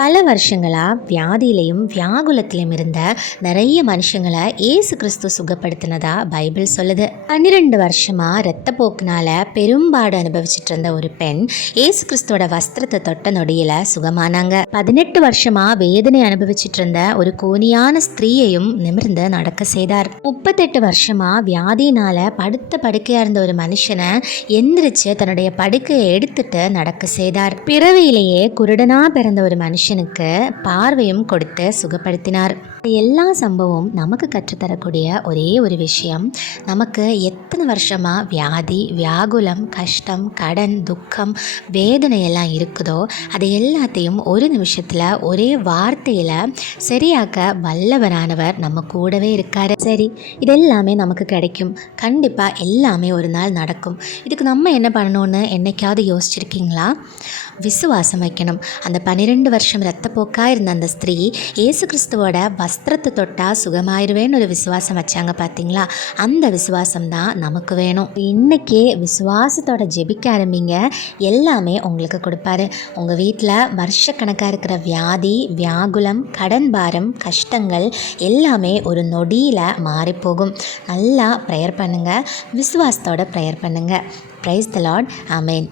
பல வருஷங்களாக வியாதியிலையும் வியாகுலத்திலையும் இருந்த நிறைய மனுஷங்களை ஏசு கிறிஸ்து சுகப்படுத்தினதா பைபிள் சொல்லுது. 12 வருஷமாக இரத்தப்போக்குனால பெரும்பாடு அனுபவிச்சுட்டு இருந்த ஒரு பெண் ஏசு கிறிஸ்துவோட வஸ்திரத்தை தொட்ட நொடியில் சுகமானாங்க. 18 வருஷமாக வேதனை அனுபவிச்சுட்டு இருந்த ஒரு கோனியான ஸ்திரீயையும் நிமிர்ந்து நடக்க செய்தார். 38 வருஷமாக வியாதியினால படுத்த படுக்கையாக இருந்த ஒரு மனுஷனை எந்திரிச்சு தன்னுடைய படுக்கையை எடுத்துட்டு நடக்க செய்தார். பிறவியிலேயே குருடனா பிறந்த ஒரு மனுஷனுக்கு பார்வையும் கொடுத்து சுகப்படுத்தினார். எல்லா சம்பவம் நமக்கு கற்றுத்தரக்கூடிய ஒரே ஒரு விஷயம், நமக்கு எத்தனை வருஷமா வியாதி, வியாகுலம், கஷ்டம், கடன், துக்கம், வேதனை எல்லாம் இருக்குதோ அதை எல்லாத்தையும் ஒரு நிமிஷத்துல ஒரே வார்த்தையில சரியாக்க வல்லவரானவர் நம்ம கூடவே இருக்காரு. சரி, இதெல்லாமே நமக்கு கிடைக்கும், கண்டிப்பா எல்லாமே ஒரு நாள் நடக்கும். இதுக்கு நம்ம என்ன பண்ணணும்னு என்னைக்காவது யோசிச்சிருக்கீங்களா? விசுவாசம் வைக்கணும். அந்த 12 வருஷம் இரத்தப்போக்காக இருந்த அந்த ஸ்திரீ ஏசு கிறிஸ்துவோட வஸ்திரத்தை தொட்டா சுகமாயிருவேன்னு ஒரு விசுவாசம் வச்சாங்க பார்த்தீங்களா? அந்த விசுவாசம் தான் நமக்கு வேணும். இன்னைக்கே விசுவாசத்தோட ஜெபிக்க ஆரம்பிங்க, எல்லாமே உங்களுக்கு கொடுப்பாரு. உங்கள் வீட்டில் வருஷக்கணக்காக இருக்கிற வியாதி, வியாகுலம், கடன் பாரம், கஷ்டங்கள் எல்லாமே ஒரு நொடியில் மாறிப்போகும். நல்லா ப்ரேயர் பண்ணுங்கள், விசுவாசத்தோட ப்ரேயர் பண்ணுங்கள். Praise the Lord. ஆமென்.